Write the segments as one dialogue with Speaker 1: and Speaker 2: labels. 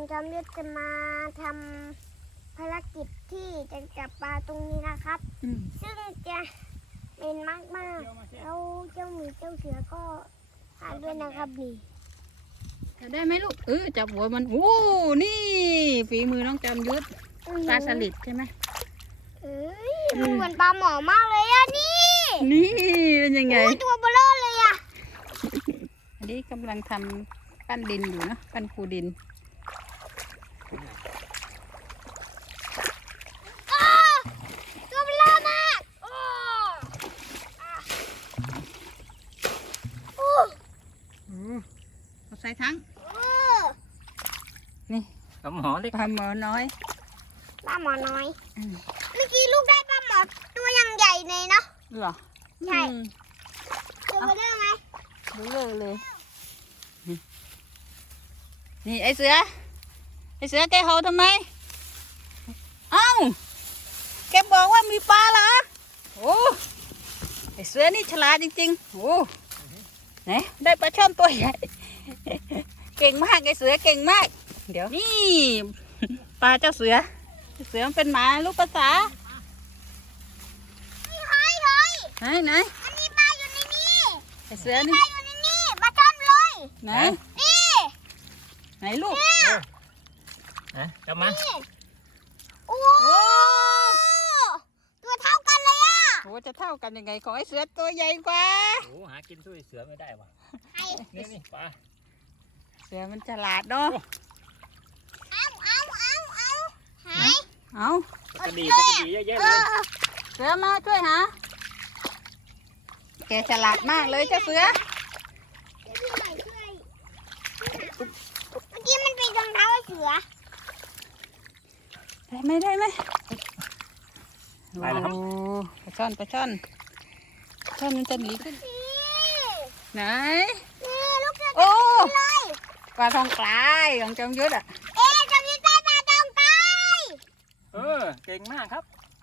Speaker 1: จอมยุทธจะมาทำภารกิจที่จะจับปลาตรงนี้นะครับซึ่งจะเป็นมากๆแล้วเจ้าหมีเจ้าเสือก็หาด้วยนะครับนี่
Speaker 2: จับได้ไหมลูกจับหัวมันโอ้นี่ฝีมือน้องจอมยุทธปลาสลิดใช่ไหม
Speaker 1: มันเหมือนปลาหมอมากเลยอะนี่
Speaker 2: เป็นยังไง
Speaker 1: ตัวเบลอเลยอะ
Speaker 2: อันนี้กำลังทำปั้นดินอยู่นะปั้นคูดิน
Speaker 1: ตัวเบลอมาก
Speaker 2: เอาใส่ทั้งนี่
Speaker 3: ปลาหมอเล็ก
Speaker 2: ปลาหมอน้อย
Speaker 1: ปลาหมอน้อยเมื่อกี้ลูกได้ปลาหมอตัวยังใหญ่เลยเนาะ
Speaker 2: เหรอ
Speaker 1: ใช่ตัวเบลอไหม
Speaker 2: เบลอเลยนี่ไอเสือแกเห่าทำไมเอ้าแกบอกว่ามีปลาเหรอโอ้ไอเสือนี่ฉลาดจริงๆโอ้ไหนได้ปลาช่อนตัวใหญ่เก่งมากไอเสือเก่งมากเดี๋ยวนี่ปลาเจ้าเสือมันเป็นหมาลูกภาษาไหน
Speaker 1: อันนี้ปลาอยู่ในนี้
Speaker 2: ไอเสือนี่
Speaker 1: ปลาอยู่ในนี้ปลาช่อนเลย
Speaker 2: ไหนลูก
Speaker 3: จับมา
Speaker 1: โอ้ตัวเท่ากันเลยอ่ะ
Speaker 2: โอ้จะเท่ากันยังไงของไอเสือตัวใหญ่กว่า
Speaker 3: โอ้หากินสู้เสือไม่ได้ว่ะนี่ปลา
Speaker 2: เสือมันฉลาดเนาะ
Speaker 1: หาย
Speaker 3: ปกติเยอะๆเลย
Speaker 2: เสือมาช่วยหาแกฉลาดมากเลยเจ้าเสือ
Speaker 1: เมื่อกี้มันเป็นรองเท้าเสือ
Speaker 2: ได้ไหมโอ้ปลาช่อนมันจะหนีขึ้นไหนโอ้ปลาทองกลายของจอมยุทธอ่ะ
Speaker 1: จอมยุทธได้ปลาทองกลาย
Speaker 3: เก่งมากครับ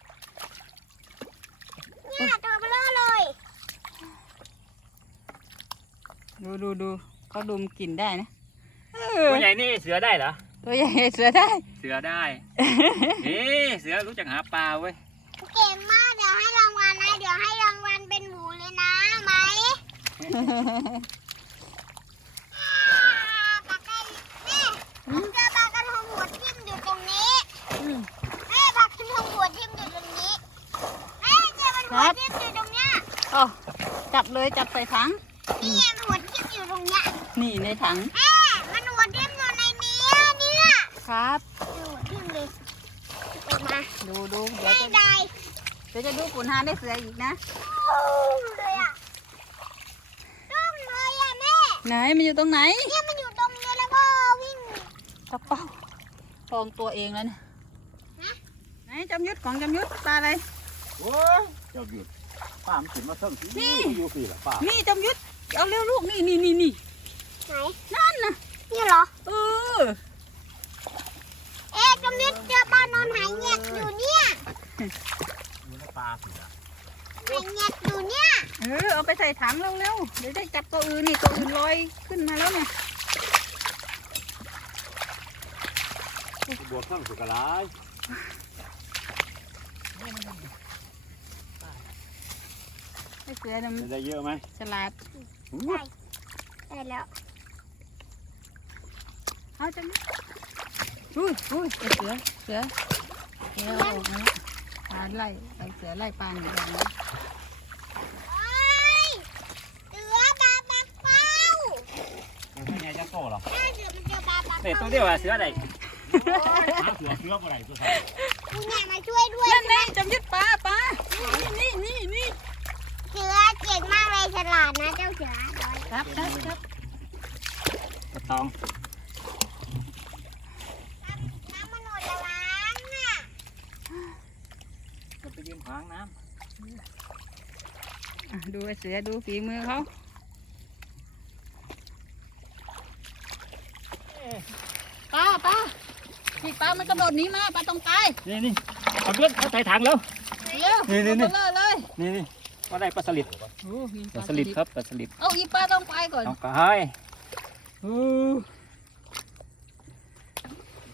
Speaker 1: เนี่ยตัวเบลอเลย
Speaker 2: ดูเขาดมกลิ่นได้นะ
Speaker 3: ตัวใหญ่นี่เสือได้เหรอ
Speaker 2: ตัวใหญ่เสือได้
Speaker 3: นี่เสือรู้จักหาปลาเว้ย
Speaker 1: เก่งมากเดี๋ยวให้รางวัลนะเดี๋ยวให้รางวัลเป็นหมูเลยนะไหมปลากันนี่เจอปลากระทงหัวทิ่มอยู่ตรงนี้ปลากระทงหัวทิ่มอยู่ตรงนี้เจอมันหัวทิ่มอยู่ตรงเนี้ย
Speaker 2: จับเลยจับใส่ถัง
Speaker 1: นี่มันหัวทิ่มอยู่ตรงเนี้ย
Speaker 2: นี่ในถัง
Speaker 1: มันหัวทิ่มอยู่ในนี้เนี่ย
Speaker 2: ครับ
Speaker 1: หัวทิ่มเลยออกมา
Speaker 2: ดูเดี๋ยวจะดูขุนหาได้เสืออีกนะ
Speaker 1: เลยอ่ะต้องเลยอ่ะแม่
Speaker 2: ไหนมันอยู่ตรงไหน
Speaker 1: เนี่ยมันอยู่ตรงนี้แล้วก็วิ่ง
Speaker 2: ตะเป้าทองตัวเองแล้วเนี่ยไหนจอมยุทธของจอมยุทธปลาอะไร
Speaker 3: โอ้ยจอมยุทธปลามันขึ้นมาเพิ่มสินี่อยู่ปีละปลา
Speaker 2: นี่จอมยุทธเอาเร็วลูกนี่ไหนนั่นนะ
Speaker 1: นี่เหรอ
Speaker 2: จอมยุทธ
Speaker 1: เจอปลานอนหายเงียบอยู่เนี่ย
Speaker 3: มันปลาสิละ
Speaker 1: หายเงียบอยู่เนี่ย
Speaker 2: เอาไปใส่ถังเร็วเดี๋ยวได้จับตัวอื่นนี่ตัวอื่นลอยขึ้นมาแล้วเนี่ย
Speaker 3: บวกข้างสุกอะไร
Speaker 2: ไอเสือมัน
Speaker 3: ได้เยอะไหม
Speaker 2: ฉลาด
Speaker 1: ได้แล้ว
Speaker 2: เอาจังอุ้ยไอเสือออกมาปลาไล่เสือไล่ปลาอยู่แบบนี้
Speaker 1: เสือปลาปักเป้า
Speaker 3: เป็นไงจะโซ่หรอ
Speaker 1: เสือมันเจอปลาปัก
Speaker 3: เตะตัวเดียวอะเสืออะไรเสืออะไรตัวนี้
Speaker 1: คุณแม่มาช่วยด้วย
Speaker 2: นั่นจำยึดปลานี่
Speaker 1: เสือเก่งมากเลยฉลาดนะเจ้าเสือ
Speaker 2: ครับ
Speaker 3: กระตอง
Speaker 1: น้ำมันหมดแล้วล้างน่ะ
Speaker 3: จะไปยืนขวางน้
Speaker 2: ำดูไอเสือดูฝีมือเขาปลาพี่ปลามันกระโดดหนีมาปลาต้องตาย
Speaker 3: นี่เอาเลือดเอาใส่ถังแล้วนี่ก็ได้ปลาสลิดครับปลาสลิด
Speaker 2: เอาอีปลาต้องไปก่อน
Speaker 3: ต้องไป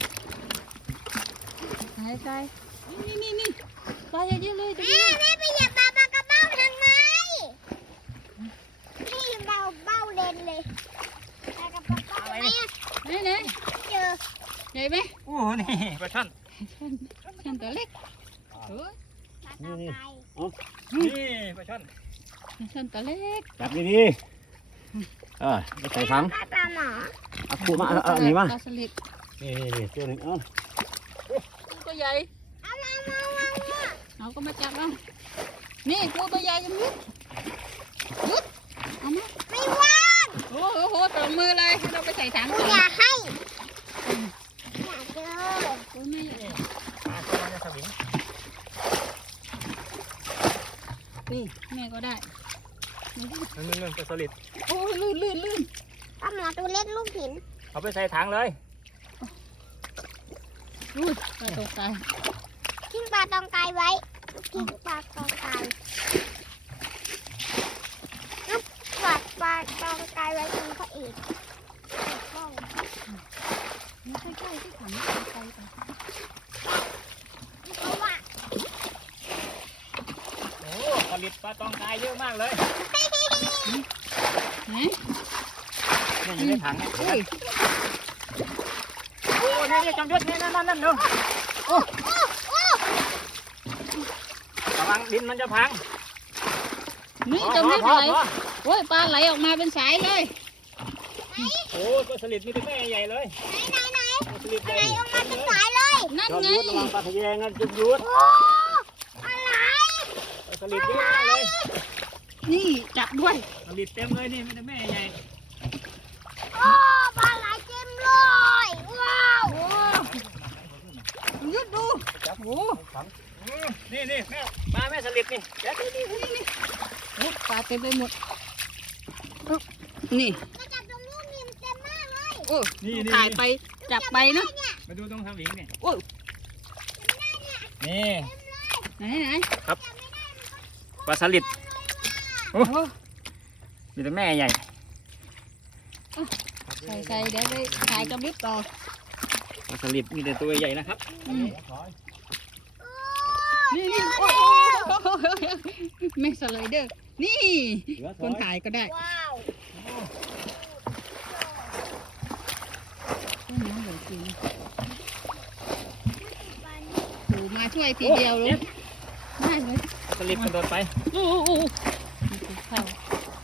Speaker 2: ใช่นี่ปลาเยอะๆเลยจะ
Speaker 1: แม่ไปเหยียบปลากระเบ้าทำไมนี่เบาเบ้าเด่นเลยปลากระเบ้าไหนอ่ะ
Speaker 2: ไหน
Speaker 1: เจอ
Speaker 2: ใหญ่ไหม
Speaker 3: โอ้นี่ปลาช่อน
Speaker 2: ฉันตัวเล็กโอ้ย
Speaker 1: ปลาตาไก่
Speaker 3: นี่ปลาช่อน
Speaker 2: ฉันตัวเล็ก
Speaker 4: จับดีๆไม่ใส่ถัง
Speaker 1: ปลาหมอ
Speaker 4: เอาขู่มาเอาหนีมา
Speaker 2: ปลาสลิด
Speaker 4: นี่ตัวหนึ่งเอา
Speaker 2: ตัวใหญ่
Speaker 1: เอามา
Speaker 2: เอาก็มาจับเอานี่ปูตัวใหญ่ยังยุดเอามา
Speaker 1: ไม่ว่าง
Speaker 2: โอ้โหตบมือเลยให้เราไปใส่ถัง
Speaker 1: กู
Speaker 2: ก่อน
Speaker 1: อยากให้อยากเจอ
Speaker 2: โอ้ยไม่
Speaker 3: ปลาช่อนในสวิง
Speaker 2: นี่แม่ก็ได้
Speaker 3: นั่นปลาสลิด
Speaker 2: โอ้ยลื่น
Speaker 1: ปลาหมอตัวเล็กลูกหิน
Speaker 3: เอาไปใส่ถังเลย
Speaker 2: อุ้ยปลาตกใจ
Speaker 1: ทิ้งปลาตองกายไว้ทิ้งปลาตองกายฝากปลาตองกายไว้ตรงพระเอกบ้อง
Speaker 2: ไม่ใช่ที่ถังไป
Speaker 1: เพราะว่า
Speaker 3: โอ้ผลิตปลาตองกายเยอะมากเลย
Speaker 2: ไหน
Speaker 3: นี่อยู่ในถังเนี่ย
Speaker 2: อุ้ย
Speaker 3: โอ้นี่จำยศนี่นั่นเร็วระวังดินมันจะพัง
Speaker 2: นี่จมไม่ไหลโอ้ยปลาไหลออกมาเป็นสายเลย
Speaker 3: โอ้ปลาสลิดมีแต่แม่ใหญ่เลย
Speaker 1: ไหน
Speaker 3: ปลาสลิดใหญ่
Speaker 1: ออกมาเป็นสายเลย
Speaker 2: นั่น
Speaker 4: จอม
Speaker 2: ไง
Speaker 4: ยุทธระวังปลาทะแยงนะจอมยุทธ
Speaker 1: โอ้อะไร
Speaker 3: ปลาสลิดเยอะมากเลย
Speaker 2: นี่จับด้วย
Speaker 3: ปลาสลิดเต็มเลยนี่มีแต่แม่ใหญ่
Speaker 1: โอ้ปลาไหลเต็มเลยว้าว
Speaker 2: โอ้ยุดดูโอ้
Speaker 3: นี่แม่ปลาแม่สลิดนี่เดี๋ยวนี่
Speaker 2: โอ้ปลาเต็มไปหมดนี่
Speaker 1: มาจับตรงลูกนี่มันเต็มมากเลย
Speaker 2: โอ้ถ่ายไปจับไปเนาะ
Speaker 3: มาดูตรงทางหลิงนี่
Speaker 2: โอ้
Speaker 3: นี่
Speaker 2: ไหน
Speaker 3: ปลาสลิด
Speaker 2: โอ้
Speaker 3: มีแต่แม่ใหญ่
Speaker 2: ใส่เดี๋ยวไปถ่ายกับลิฟต่อ
Speaker 3: ปลาสลิดมีแต่ตัวใหญ่นะครับ
Speaker 2: นี่โอ้ไม่สไลเดอร์นี่คนถ่ายก็ได้
Speaker 1: ว้าว
Speaker 2: น้ำเหลือจริงโอ้มาช่วยทีเดียวเลยได้เลย
Speaker 3: ปลาสลิดกระโดดไป
Speaker 2: โอ้เข้า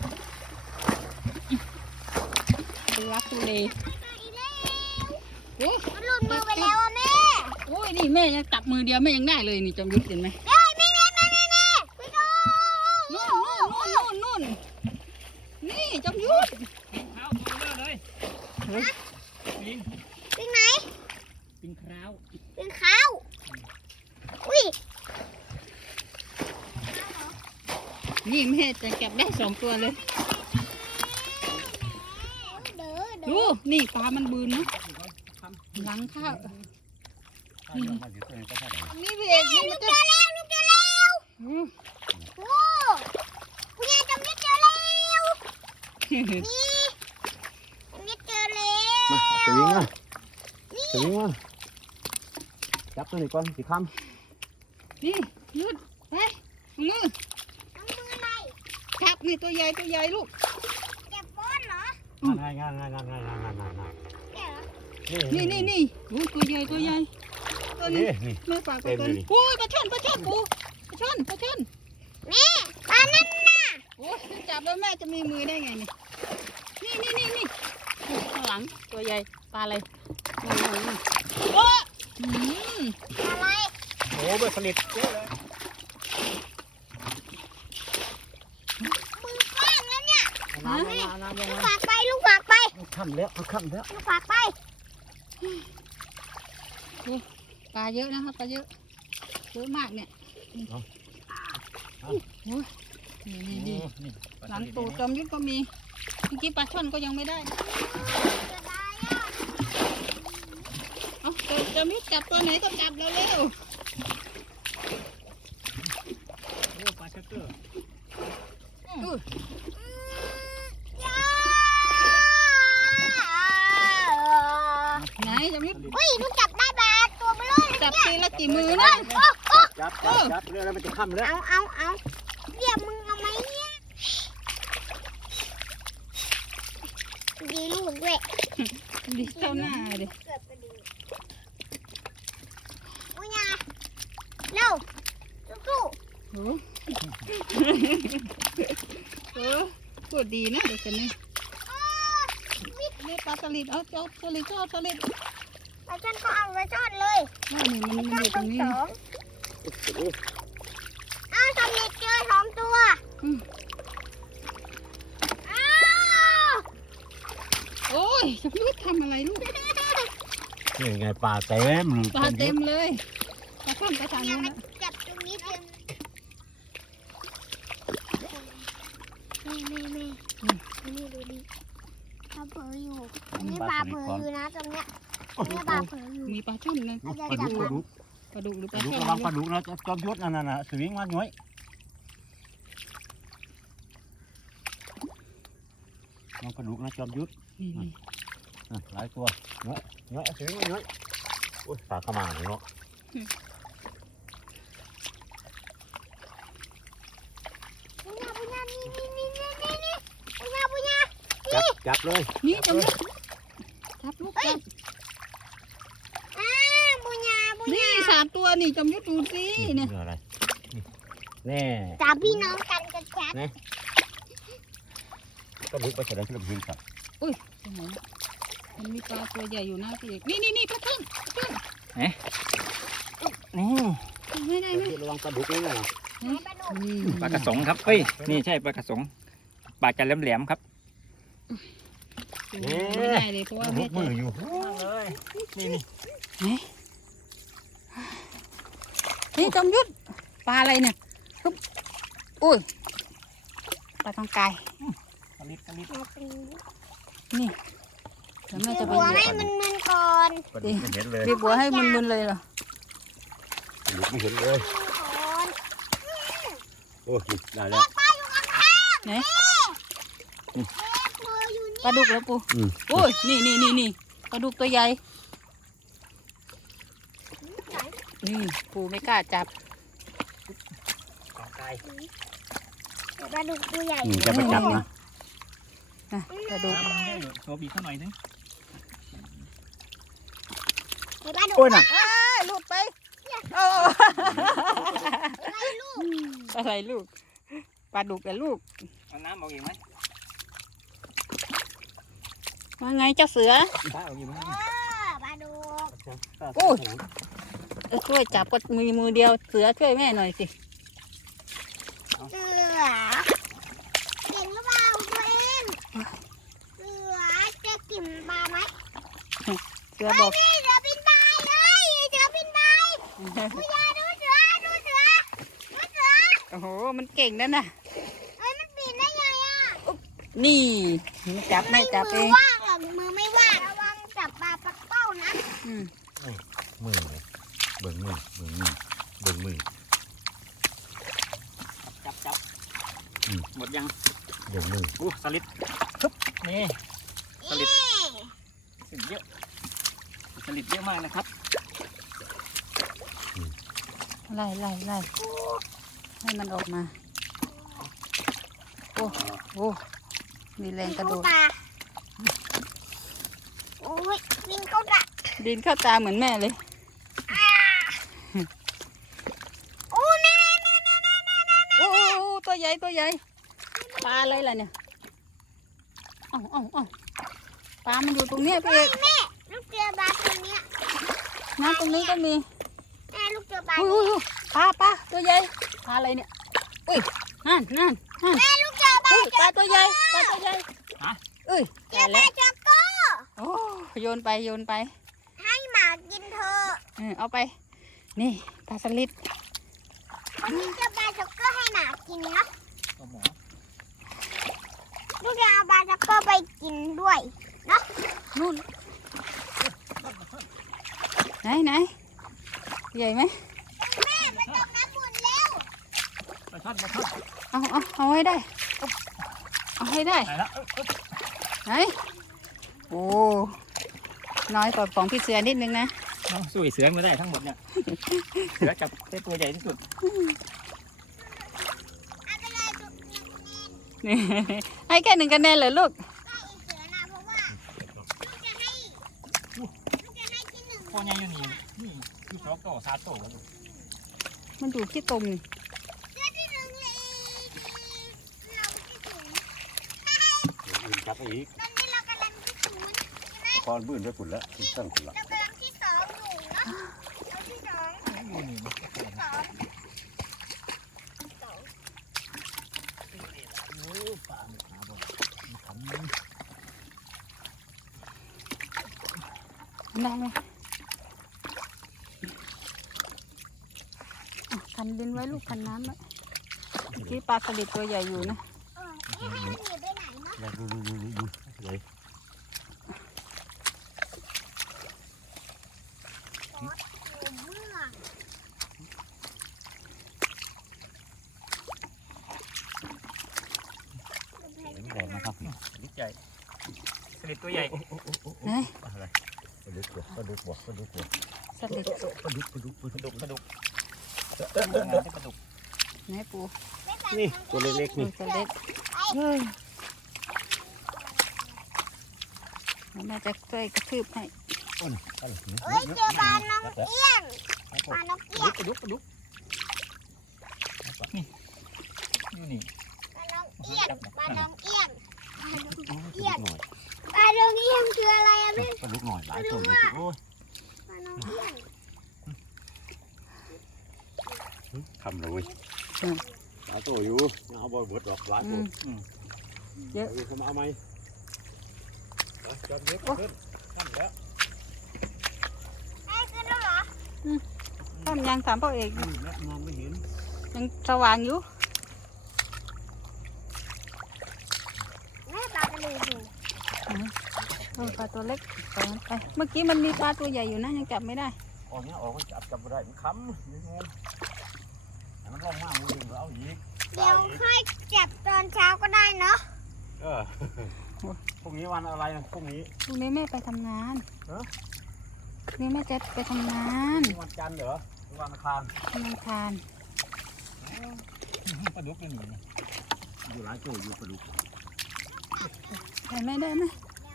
Speaker 2: รักตูเลโอ้
Speaker 1: มันหลุดมือไปแล้วอะแม่
Speaker 2: โอ้ยนี่แม่ยังจับมือเดียวแม่ยังได้เลยนี่จอมยุทธเห็นไหม
Speaker 1: เฮ้ยแม่ไปดู
Speaker 2: นู่นนี่จอมยุทธ
Speaker 3: เอาตัวเบลอเลยปิง
Speaker 1: ปิงไหน
Speaker 3: ปิงคราว
Speaker 1: ปิงขาวอุ้ย
Speaker 2: นี่แม่จะเก็บได้2 ตัวเลย
Speaker 1: เด้อ
Speaker 2: ดูนี่ปลามันบืนนะหลังข้าวนี่พี่เอกนี่มันจะ
Speaker 1: ลูกเจอแล้วโอ้คุณยายจำได้เจอแล้วนี่จำได้เจอแล้ว
Speaker 4: มาสวิงมาสวิงมาจับตัวนี้ก่อนสิค
Speaker 2: นี่ยุดไปมือ
Speaker 1: น้ำมืออะไร
Speaker 2: จับนี่ตัวใหญ่ลูก
Speaker 1: เก็บบอลเหรอ
Speaker 4: ำง่าย
Speaker 1: แก่เหรอ
Speaker 2: นี่โอ้ตัวใหญ่ตัวนี้
Speaker 4: นี่
Speaker 2: แม่ฝากไปก่อนโอ้ยปลาช่อนปูปลาช่อน
Speaker 1: แม่ปลานั่นน่ะ
Speaker 2: โอ้ยจับแล้วแม่จะมีมือได้ไงเนี่ยนี่ข้างหลังตัวใหญ่ปลาอะไรโอ้อืม
Speaker 1: อะไร
Speaker 3: โอ้ปลาสลิดเยอะเลย
Speaker 1: มือกว้างแล้วเนี่ย
Speaker 4: น้ำ
Speaker 1: ลูกฝากไปลูกฝากไป
Speaker 4: ค่ำแล้ว
Speaker 1: ลูกฝากไป
Speaker 2: ปลาเยอะนะครับปลาเยอะมากเนี่ยโอ้ยนี่
Speaker 3: ปลา
Speaker 2: หลัง
Speaker 3: สลิด
Speaker 2: ตูจอมยุทธก็มีเมื่อกี้ปลาช่อนก็ยังไม่ได้เอาจอมยุทธจับตัวไหนก็จับเร็ว
Speaker 3: โอ้ปลาชักเกอร์
Speaker 2: ไหนจอมยุทธ
Speaker 1: อุ้ยลูกจับได้ปลาตัวเบลอเลย
Speaker 2: จัจับทีละกี่มือนะ
Speaker 4: จับเรื่องแล้วมันจะค่ำแล้ว
Speaker 1: เอาเดี๋ยวมึงเอาไหมเนี่ยดีลูกด้วย
Speaker 2: ดิเท่าหน้าดิ
Speaker 1: เกือบกระดิ่งอุ้ยยาเร็วสู้
Speaker 2: โอ้เออพูดดีนะเด็กคนนี้นี่ปลาสลิดเอาสลิดชอบสลิด
Speaker 1: ๆแล้วฉันก็เอาไปทอดเลย
Speaker 2: นี่มัน
Speaker 1: ทอ
Speaker 2: อ
Speaker 1: ด
Speaker 2: ยู่ต
Speaker 1: ต
Speaker 2: ร
Speaker 1: รง ง
Speaker 2: นี้
Speaker 1: สองอ้าวทำเล็กเจอ2 ตัวอ้าว
Speaker 2: โอ้ยจะพูดทำอะไรลูก
Speaker 4: นี่ไงปลาเต็ม
Speaker 2: ปลาเต็มเลยปลาข้ามไปทาง
Speaker 1: เนี่ย
Speaker 2: นู้น
Speaker 1: มัน
Speaker 2: นะ
Speaker 1: จับตรงนี้เต็มแม่นี่ดูดิปลาเผลออยู่อันนี้ปลาเผลออยู่นะตรงเนี้ยเนี่ยปลาเผลออยู่
Speaker 2: มีปลาช่อนนะ
Speaker 1: เราจะ
Speaker 4: ปลา
Speaker 1: จับ
Speaker 4: ดุก
Speaker 1: มัน
Speaker 2: ปลาดุกหรือป
Speaker 4: ป
Speaker 2: ลา
Speaker 4: ลาดุก
Speaker 2: ช่อน
Speaker 4: ระวังปลาดุกนะจอมยุทธนั่นน่ะสวิงมาหน่อยน้องปลาดุกนะจอมยุทธ
Speaker 2: นี่
Speaker 4: หลายตัวเนาะสวิงมาหน่อยโอ้ยปลาขม่าเนาะ
Speaker 1: ปุญญานี่ปุญญา
Speaker 4: จับเลย
Speaker 2: นี่จำได้จับลูกจับ
Speaker 1: ปุญญา
Speaker 2: นี่3 ตัวนี่จำยุทธดูสิเนี่ย
Speaker 4: อะไรแน่
Speaker 1: จับพี่น้องกันกันชัด
Speaker 4: ปลาดุกไปใส่ได้ที่ลำพูนครับ
Speaker 2: ตรงไหนนะมันมีปลาตัวใหญ่อยู่นะพี่เอกนี่ปลาช่อน
Speaker 3: นี่
Speaker 2: ไม่ได้ไหม
Speaker 4: ระวังปลาดุกนี่นะ
Speaker 3: ปลากระสงครับเฮ้ยนี่ใช่ปลากระสงปากจะแหลมๆครับ
Speaker 2: ไม่ได้เลยเพราะว่า
Speaker 4: ดุ
Speaker 2: แม่
Speaker 4: กมืออยู่
Speaker 3: เลยนี่
Speaker 2: นี่จำยุทธปลาอะไรเนี่ยอุ้ยปลาทองกาย
Speaker 3: กระลิบ
Speaker 2: นี่เดี๋ยวแม่จะไป
Speaker 1: หัวให้มันก่อน
Speaker 4: ปลาดุกไม่เห็นเลย
Speaker 2: บีบหัวให้มึนๆเลยเหรอ
Speaker 4: ปลาดุกไม่เห็นเลย
Speaker 1: ก่อน
Speaker 4: โอ้ยได้แล้ว
Speaker 2: ไหน
Speaker 1: มืออยู่นี่
Speaker 2: ปลาดุกแล้วปูโอ้ยนี่ปลาดุกตัวใหญ่นี่ปูไม่กล้าจับ
Speaker 3: กาย
Speaker 1: ปลาดุกตัวใหญ่
Speaker 4: จะไปจับนะ
Speaker 2: นะปลาดุก
Speaker 3: โชว์บีกเขาหน่อยนึง
Speaker 1: ปลาดุก
Speaker 4: โอ้ยน่ะ
Speaker 2: หลุดไปโอ้อะไรลูกปลาดุกกับลูก
Speaker 3: เอาน้ำออกอีกไหม
Speaker 2: ว่าไงเจ้าเสือ
Speaker 3: ป้าออกอีกไหม
Speaker 1: ปลาดุก
Speaker 2: โอ้ย ช่วยจับก็มือเดียวเสือช่วยแม่หน่อยสิ
Speaker 1: เสือเก่งหรือเปล่าตัวเองเสือจะกินปลาไหม
Speaker 2: เสือบอก
Speaker 1: นี่เสือบินไปเลยเสือบินไปปุญญาดูเสือดูเสือ
Speaker 2: โอ้โหมันเก่งนั่นน่ะ
Speaker 1: เอ้ยมันบินได้ไงอ่ะ
Speaker 2: นี่จับแม่จับเอง
Speaker 1: มือว่างหรอกมือไม่ว่างระวังจับปลาปักเป้านะ
Speaker 2: อืม
Speaker 4: มือเลยเบิ่งมือ
Speaker 3: จับหมดยัง
Speaker 4: เบิ่งมือ
Speaker 3: อู้สลิดฮึบนี่ สลิด เยอะสลิดเยอะมากนะครับ
Speaker 2: ไล่ให้มันออกมาโอ้มีแรงกระโดด
Speaker 1: ปลาโอ้ยวินเขาดัก
Speaker 2: ดินเข้าตาเหมือนแม่เลย
Speaker 1: โอ้แม่
Speaker 2: โอ้ตัวใหญ่ปลาอะไรล่ะเนี่ยเอ้าปลามันอยู่ตรงเนี้ยพี่เอก
Speaker 1: แม่ลูกเจอปลาตัวเนี้ย
Speaker 2: น้ำตรงนี้ก็มี
Speaker 1: แม่ลูกเจอปลา
Speaker 2: อุ้ยปลาตัวใหญ่ปลาอะไรเนี่ยอุ้ยนั่น
Speaker 1: แม่ลูกเจอปลา
Speaker 2: อุ้ยปลาตัวใหญ่เอ้ย
Speaker 1: เจอปลาจักโก้
Speaker 2: โอ้โยนไป
Speaker 1: ให้หมากินเธอ
Speaker 2: เอาไป นี่ปลาสลิด
Speaker 1: วันนี้เจอปลาจักโก้ให้หมากินนะ
Speaker 3: ก็หมอ
Speaker 1: ลูกจะเอาปลาจักโก้ไปกินด้วย
Speaker 2: นู่นไหนใหญ่ไหม
Speaker 1: แม่มาจมน้ำบุญเร็ว
Speaker 3: มาทอด
Speaker 2: เอาให้ได้ เอาให้ได้
Speaker 3: ไหนละ
Speaker 2: ไหนโอ้น้อยกว่าของพี่เสือนิดนึงนะ
Speaker 3: น้องสู้ไอ้เสือไม่ได้ทั้งหมดเนี่ยเสือจับได้ตัวใหญ่ที่สุด
Speaker 1: เอาไปเลยทุก
Speaker 2: นี่ให้แค่1 คะแนนเหรอลูก
Speaker 1: ก็อีเสือนะเพราะว่าลูกจะให้ที่หนึ่ง
Speaker 3: พ่อใหญ่อยู่นี่คือสองโตสามโต
Speaker 2: มันอยู่ที่ตมนี่
Speaker 1: เสือที่หนึ่งเลยเราที่ศูนย์
Speaker 4: อื่นจับไปอีก
Speaker 1: ตอนนี้เรากำลังที่ศูนย์
Speaker 4: ก่อนบื้นไปฝุ่นแล้วตั้งฝุ่นละ
Speaker 1: เรากำลังที่สองอยู่เนาะเราที่สอง
Speaker 3: อยู่นี่
Speaker 1: สอง
Speaker 2: ได้ไหมพันดินไว้ลูกพันน้ำไว้เมื่อกี้ปลาสลิดตัวใหญ่อยู่นะ
Speaker 1: เอ๊ะให้มันหนีไปไหนเนาะ
Speaker 4: ดูเลย
Speaker 1: อยู่เมื่อ
Speaker 4: แดงนะครับ
Speaker 3: นิดใหญ่สลิดตัวใหญ่
Speaker 2: ไหน
Speaker 4: อะไรปลาดุกปลาดุกปลาดุก
Speaker 2: สลิด
Speaker 4: ปลาดุกปลาดุกปลาดุก
Speaker 3: ปลาดุก
Speaker 2: ไหนปู
Speaker 4: นี่ตัวเล็กๆ
Speaker 2: ดู
Speaker 4: นี่
Speaker 2: ตัวเล็กแม่จะช่วยกระทืบให้
Speaker 1: เอ้ยเจอปลาน้องเอี้ยงปลาน้องเอี้ยง
Speaker 3: ปลาดุกนี่อยู่นี่
Speaker 1: ปลาน้องเอี้ยงปลาน้องเอี้ยง
Speaker 4: เอี้ยงหน่อย
Speaker 1: ปลาน้องเอี้ยงคืออะไรอะพี่
Speaker 4: ปลาดุกหน่อยหลายตัวโอ้ย
Speaker 1: ปลาน้องเอี้ยง
Speaker 4: ทำเลยหลายตัวอยู่เอาบอลเบิดหรอกหลาย
Speaker 2: อื
Speaker 4: ตัว
Speaker 2: มเยอะ
Speaker 4: เขามาเอาไหมจับเยอะขึ้นขั้นแล้ว
Speaker 1: ไอ้คือแล้วเหรอ
Speaker 2: ข้ามยังถามพ่อเอก
Speaker 4: แล้วมองไม่เห็น
Speaker 2: ยังสว่างอยู่
Speaker 1: แม่ปลากระดูกอยู่
Speaker 2: ปลาตัวเล็กปล่อยมันไปเมื่อกี้มันมีปลาตัวใหญ่อยู่นะยังจับไม่ได้
Speaker 4: ออกเนี้ยออกก็จับไม่ได้มันค้ำมันงงมันร้องมากมันดึงเราเอาอีก
Speaker 1: เดี๋ยวค่อยจับตอนเช้าก็ได้เนาะ
Speaker 4: พรุ่งนี้วันอะไรพรุ่งนี้
Speaker 2: พรุ่งนี้แม่ไปทำงาน
Speaker 4: ฮะ
Speaker 2: พรุ่งนี้แม่จะไปทำงาน
Speaker 4: วันจันทร์เหรอวันอังคาร
Speaker 2: ทำงานคาน
Speaker 3: ปลาดุกอยู่นี่
Speaker 4: อยู่หลายตัวอยู่ปลาดุก
Speaker 2: ไปแม่ได้ไหม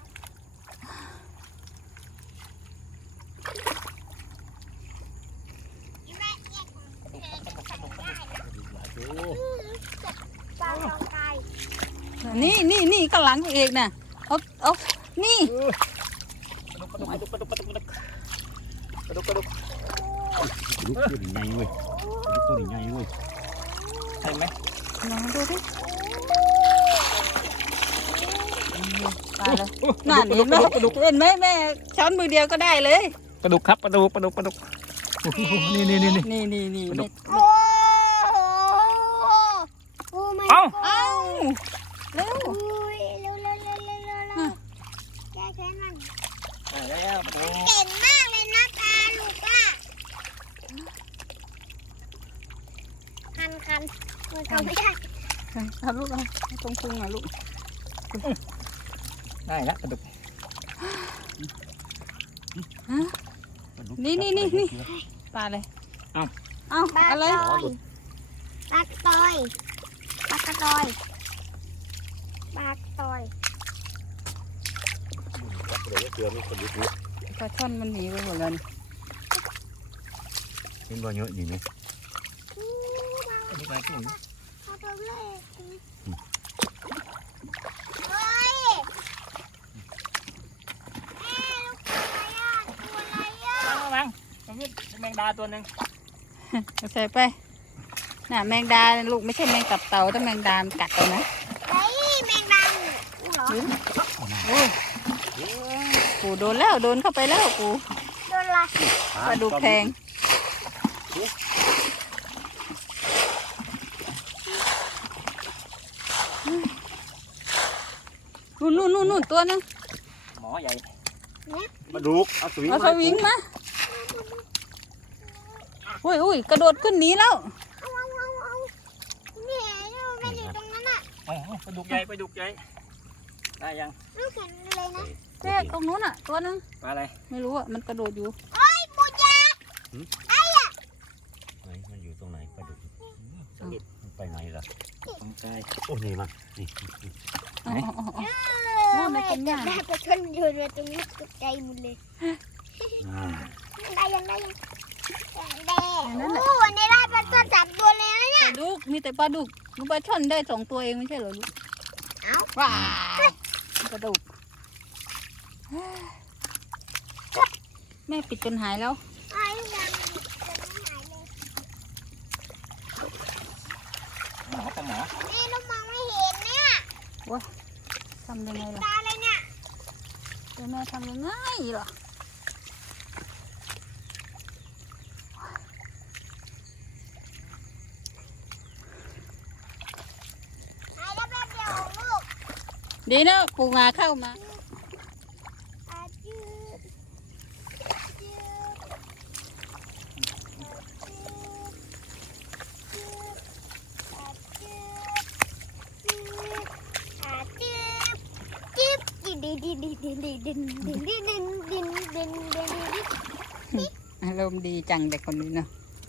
Speaker 4: หลายตัว
Speaker 1: ปลาทองไก่
Speaker 2: นี่ข้างหลังตัวเอกน่ะเอานี่
Speaker 3: ปลาดุก
Speaker 4: ปลาดุกตัวใหญ่เว้ยปลาดุกตัวใหญ่เว้ย
Speaker 3: ใช่ไหม
Speaker 2: ลองดูดิปลาเลยนั่นเห็นไหมเห็นไหมแม่ช้อนมือเดียวก็ได้เลย
Speaker 3: ปลาดุกครับปลาดุกนี่
Speaker 2: นี่
Speaker 3: ปลาดุก
Speaker 1: โอ้โอ้ไม่
Speaker 3: เอ้า
Speaker 2: เอ้าเร็ว
Speaker 1: อุ้ยเร็วแก้แค้นมัน
Speaker 3: แล้วปลาดุก
Speaker 1: เก่งมากเลยนะตาลูกอ่ะคันมันทำไม่ได้
Speaker 2: เอาลูกเอาตรงพุงอ่ะลูก
Speaker 3: ได้แล้วปลาดุก
Speaker 2: นี่ปลาเลยเอ้า
Speaker 1: ปลา
Speaker 2: อะไร
Speaker 1: ตอยปลากระตอยปลากระตอยปลากระตอย
Speaker 4: จับเลยเกลือนี่ปลาดุก
Speaker 2: ปลาช่อนมันหนีไปหมดเลย
Speaker 4: เห็นว่าเยอะดีไหม
Speaker 3: ปลาดุกหลายตัว
Speaker 1: เอาตัวเลยเฮ้ยลูกอะไรอ่ะตัวอะไรอ่ะ
Speaker 3: วางมันมีแมงดาตัวหนึ่ง
Speaker 2: ใส่ไปน่ะแมงดาลูกไม่ใช่แมงตับเต่าแต่แมงดามันกัดเอานะ
Speaker 1: เฮ้ยแมงดังเหรอ
Speaker 2: โอ้ปูโดนแล้วโดนเข้าไปแล้วปู
Speaker 1: โดนอะไร
Speaker 2: ปลาดุกแทงนู่นตัวนึง
Speaker 3: หมอใหญ่
Speaker 4: ปลาดุกเอาสวิง
Speaker 2: เอาสวิงมาอุ้ยกระโดดขึ้นหนีแล้ว
Speaker 1: เอาเนี่ยไม่อยู่ตรงนั้นอ่ะ
Speaker 3: ปลาดุกใหญ่ได้ยัง
Speaker 1: ลูกเห็นเลยนะ
Speaker 2: เจ๊ตรงนู้นอ่ะตัวนึง
Speaker 3: ปลาอะไร
Speaker 2: ไม่รู้อ่ะมันกระโดดอยู่
Speaker 1: เฮ้ยมุด
Speaker 4: ไหนมันอยู่ตรงไหนปลาดุก
Speaker 3: สลิด
Speaker 4: มันไปไหนล่ะ
Speaker 3: ตรงใจ
Speaker 4: โอ้นี่มานี่
Speaker 1: แม่จับได้ปลาช่อนโยนมาตรงนี้ตกใจหมดเลยยังได้โอ้วันนี้ได้ปลาช่อน3 ตัวเลยนะเนี่ย
Speaker 2: ปลาดุกมีแต่ปลาดุกมันปลาช่อนได้2 ตัวเองไม่ใช่เหรอลูก
Speaker 1: เอ้า
Speaker 2: ว้าวปลาดุกแม่ปิดจนหายแล้ว
Speaker 1: ไอ้ยังจะไม่หายเลย
Speaker 3: หมอปลาหมอ
Speaker 1: นี่เรามองไม่เห็นเนี่ย
Speaker 2: ทำยังไงล่ะ
Speaker 1: ตาอะไรเนี่ย
Speaker 2: เดี๋ยวแม่ทำยังไงล่ะ
Speaker 1: หายแล้วแป๊บเดียวลูก
Speaker 2: ดีนะปูงาเข้ามา
Speaker 1: จืดจืด
Speaker 2: อารมณ์ดีจังเด็กคนนี้เนาะ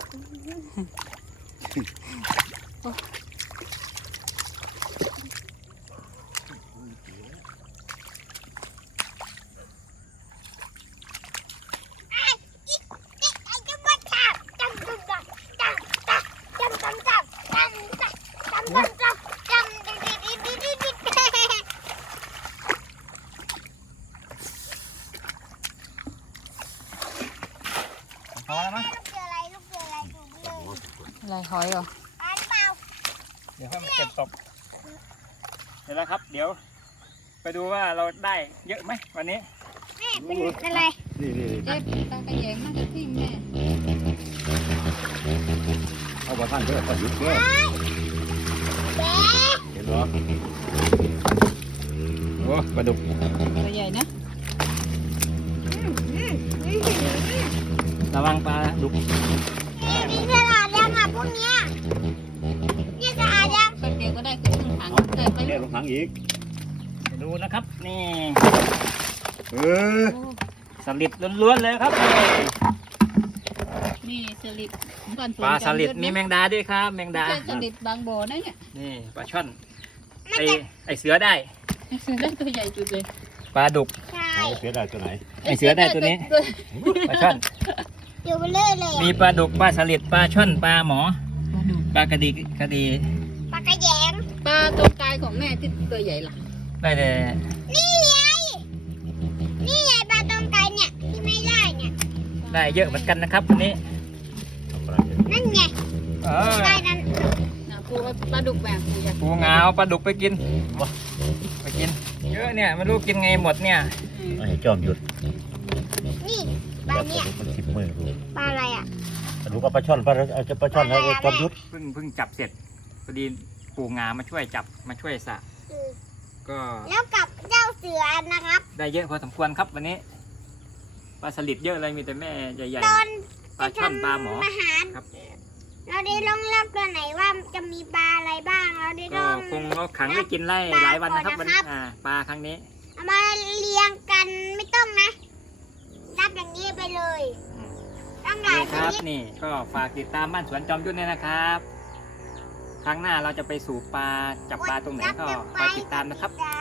Speaker 3: พอแล้วมั้ง
Speaker 2: อะไรหอยเหรอ
Speaker 3: เดี๋ยวให้มันเก็บตกเสร็จแล้วครับ เดี๋ยว ไปดูว่าเราได้เยอะไหมวันนี้
Speaker 1: เป็นอะไร
Speaker 4: นี่
Speaker 2: เจ๊ตากระแยงมากกับที่แม่
Speaker 4: เอาปลาท่านเพื่อปลาดุกเพื่อ
Speaker 1: แบ๊
Speaker 4: เห็นหรอ
Speaker 3: โอ้ปลาดุก
Speaker 2: ตัวใหญ่นะ
Speaker 3: ระวังปลาดุก
Speaker 1: นี่สะอาดยังอ่ะพวกเนี้ยนี่สะอาดยัง
Speaker 2: แป๊บเดียวก็ได้เกิดขึ้นถังเกิดไป
Speaker 4: เรี
Speaker 2: ลู
Speaker 4: ยก
Speaker 2: ก
Speaker 4: ลงถังอีก
Speaker 3: ดูนะครับ นี่
Speaker 4: เออ
Speaker 3: สลิดล้วนๆเลยครับ
Speaker 2: นี่สลิดก่อน
Speaker 3: ปลาสลิดมีแมงดาด้วยครับ แมงดา
Speaker 2: ใช่สลิดบางบ่อนะเนี่ย
Speaker 3: นี่ปลาช่อนไอเสือได้
Speaker 2: เสือได้ตัวใหญ่จุดเลย
Speaker 3: ปลาดุก
Speaker 1: ใช่
Speaker 4: เอาเสียได้ตัวไหน
Speaker 3: ไอเสือได้ตัวนี้ ปลาช่อน
Speaker 1: เดี๋ยวไปเลื่อยเลย
Speaker 3: มีปลาดุกปลาสลิดปลาช่อนปลาหมอ ปลากระดีกระดี
Speaker 1: ปลากระแยง
Speaker 2: ปลาตัวกายของแม่ที่ตัวใหญ่ล่ะ
Speaker 3: ได้แต่
Speaker 1: นี่ไงนี่ไงปลาตองไก่เนี่ยที่ไม่ได้เนี่ย
Speaker 3: ได้เยอะเหมือนกันนะครับวันนี้
Speaker 1: นั่นไง
Speaker 3: เออ
Speaker 1: ได้นั้น
Speaker 2: นะปูปลาดุกแบบปูใหญ่
Speaker 3: ปูงาเอาปลาดุกไปกินไปกิน เยอะเนี่ยไม่รู้กินไงหมดเนี่ย
Speaker 4: ไอ้จอมหยุด
Speaker 1: นี่ปลาเนี่ย
Speaker 4: มันคิดมือดู
Speaker 1: ปลาอะไรอ่ะ
Speaker 4: ปลาดุกกับปลาช่อนปลาช่อนแล้วจอมหยุด
Speaker 3: เพิ่งจับเสร็จพอดีปูงามาช่วยจับมาช่วยสระก็
Speaker 1: แล้วกับเจ้าเสือนะครับ
Speaker 3: ได้เยอะพอสมควรครับวันนี้ปลาสลิดเยอะเลยมีแต่แม่ใหญ่
Speaker 1: ตอน
Speaker 3: ๆปลาช่อนปลาหมอ
Speaker 1: อาหาร
Speaker 3: ครับ
Speaker 1: เราได้ลองเลือกตัวไหนว่าจะมีปลาอะไรบ้างเราได้ล
Speaker 3: ก็
Speaker 1: อง
Speaker 3: คงเอาขังไว้กินไล่หลายวันนะครับวันนี้ปลาครั้งนี้
Speaker 1: เอามาเรียงกันไม่ต้องนะนับอย่างนี้ไปเลยต้องหลาย
Speaker 3: นี่
Speaker 1: ช
Speaker 3: ครับ
Speaker 1: นิด
Speaker 3: นี่ก็ฝากติดตามบ้านสวนจอมยุทธด้วยนะครับ ครั้งหน้าเราจะไปสู่ปลาจับปลาตรงไหนก็คอยติดตามนะครับ
Speaker 1: จ้า